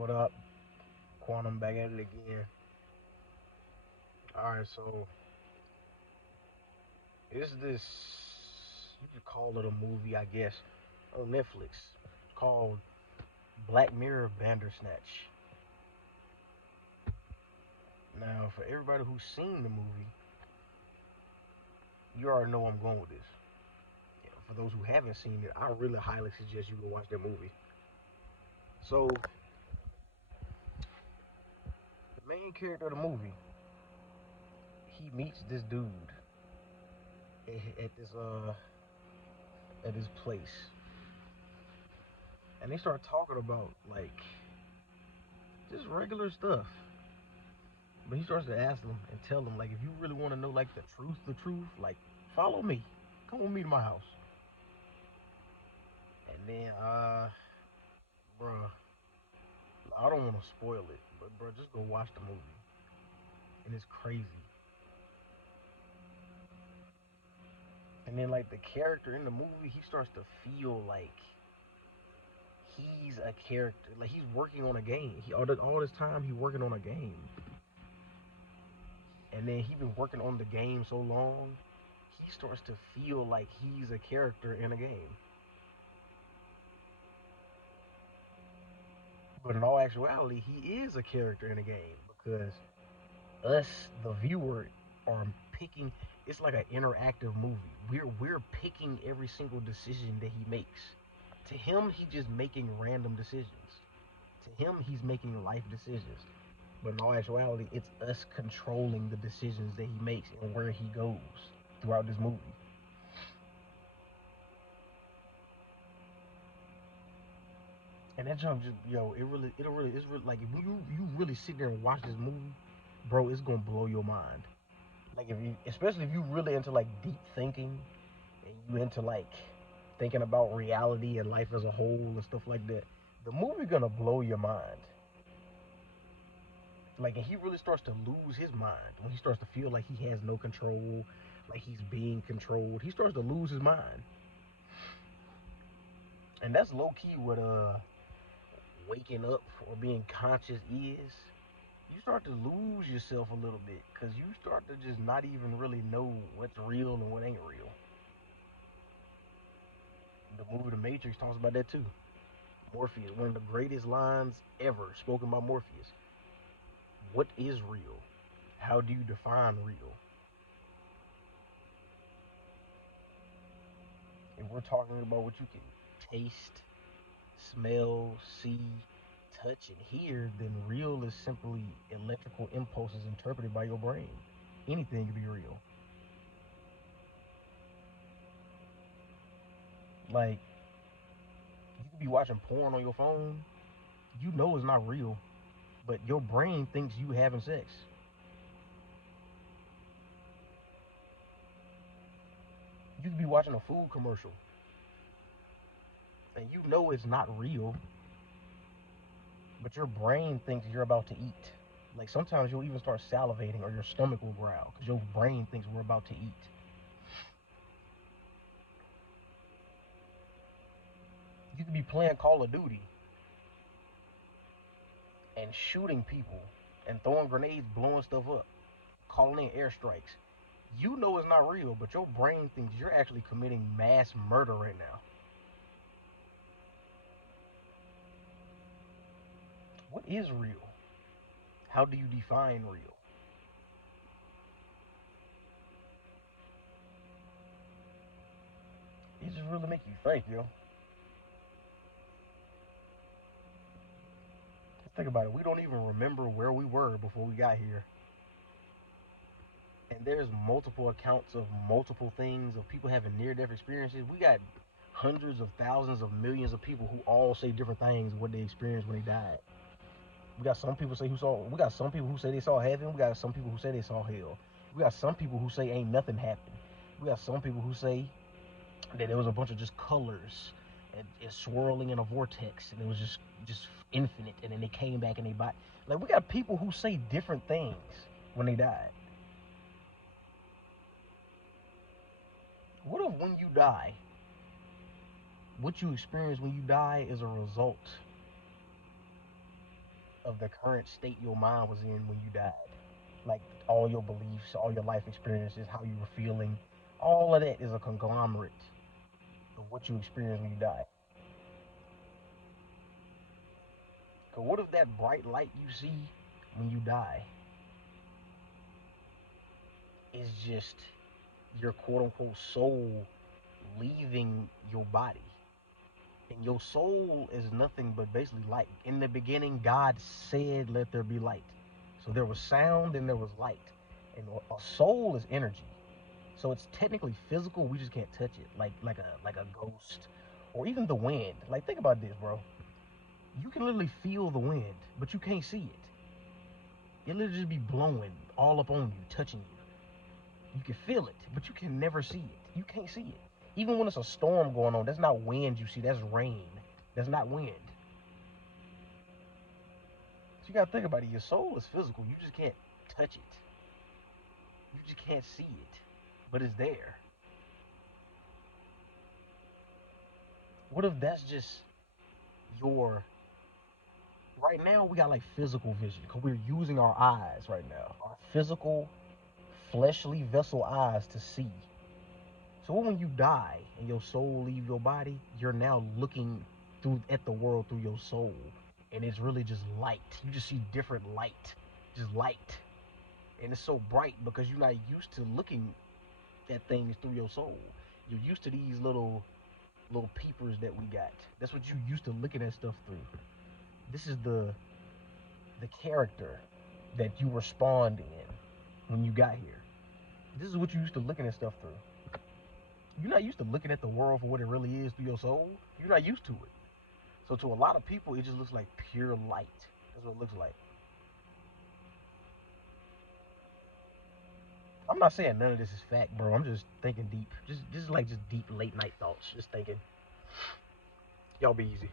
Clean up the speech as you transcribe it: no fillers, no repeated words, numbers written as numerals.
What up? Quantum back at it again. Alright, so is this, you could call it a movie, I guess, on Netflix called Black Mirror Bandersnatch. Now, for everybody who's seen the movie, you already know where I'm going with this. For those who haven't seen it, I really highly suggest you go watch that movie. So, the main character of the movie, he meets this dude at this place, and they start talking about like just regular stuff. But he starts to ask them and tell them, like, if you really want to know, like, the truth, like, follow me. Come with me to my house. And then, bruh, I don't want to spoil it, but, bruh, just go watch the movie. And it's crazy. And then, like, the character in the movie, he starts to feel like he's a character. Like, he's working on a game. All this time, he's working on a game. And then he been working on the game so long, he starts to feel like he's a character in a game. But in all actuality, he is a character in a game because us, the viewer, are picking. It's like an interactive movie. We're picking every single decision that he makes. To him, he's just making random decisions. To him, he's making life decisions. But in all actuality, it's us controlling the decisions that he makes and where he goes throughout this movie. And that jump just it's really like if you really sit there and watch this movie, bro, it's gonna blow your mind. Like if you, especially if you really into like deep thinking and you into like thinking about reality and life as a whole and stuff like that, the movie gonna blow your mind. Like, and he really starts to lose his mind when he starts to feel like he has no control, like he's being controlled. He starts to lose his mind, and that's low key what waking up or being conscious is. You start to lose yourself a little bit because you start to just not even really know what's real and what ain't real. The movie The Matrix talks about that too. Morpheus, one of the greatest lines ever spoken by Morpheus. What is real? How do you define real? If we're talking about what you can taste, smell, see, touch, and hear, then real is simply electrical impulses interpreted by your brain. Anything can be real. Like, you could be watching porn on your phone, you know it's not real, but your brain thinks you having sex. You could be watching a food commercial, and you know it's not real, but your brain thinks you're about to eat. Like sometimes you'll even start salivating or your stomach will growl because your brain thinks we're about to eat. You could be playing Call of Duty and shooting people and throwing grenades, blowing stuff up, calling in airstrikes. You know it's not real, but your brain thinks you're actually committing mass murder right now. What is real? How do you define real? It just really make you think, yo. Think about it. We don't even remember where we were before we got here. And there's multiple accounts of multiple things of people having near-death experiences. We got hundreds of thousands of millions of people who all say different things what they experienced when they died. We got some people say who saw. We got some people who say they saw heaven. We got some people who say they saw hell. We got some people who say ain't nothing happened. We got some people who say that there was a bunch of just colors and swirling in a vortex, and it was just infinite, and then they came back and they bought. Like we got people who say different things when they died. What if when you die, what you experience when you die is a result of the current state your mind was in when you died. Like all your beliefs, all your life experiences, how you were feeling, all of that is a conglomerate of what you experience when you die. So what if that bright light you see when you die is just your quote unquote soul leaving your body? And your soul is nothing but basically light. In the beginning, God said, "Let there be light." So there was sound and there was light. And a soul is energy. So it's technically physical. We just can't touch it, like a ghost, or even the wind. Like think about this, bro. You can literally feel the wind, but you can't see it. It literally just be blowing all up on you, touching you. You can feel it, but you can never see it. You can't see it. Even when it's a storm going on, that's not wind you see. That's rain. That's not wind. So you gotta think about it. Your soul is physical. You just can't touch it. You just can't see it, but it's there. What if that's just your right now we got like physical vision because we're using our eyes right now, our physical fleshly vessel eyes to see. So when you die and your soul leave your body, you're now looking through at the world through your soul, and it's really just light. You just see different light, just light, and it's so bright because you're not used to looking at things through your soul. You're used to these little peepers that we got. That's what you used to looking at stuff through. This is the character that you respond in when you got here. This is what you used to looking at stuff through. You're not used to looking at the world for what it really is through your soul. You're not used to it. So to a lot of people, it just looks like pure light. That's what it looks like. I'm not saying none of this is fact, bro. I'm just thinking deep. Just like just deep late night thoughts. Just thinking. Y'all be easy.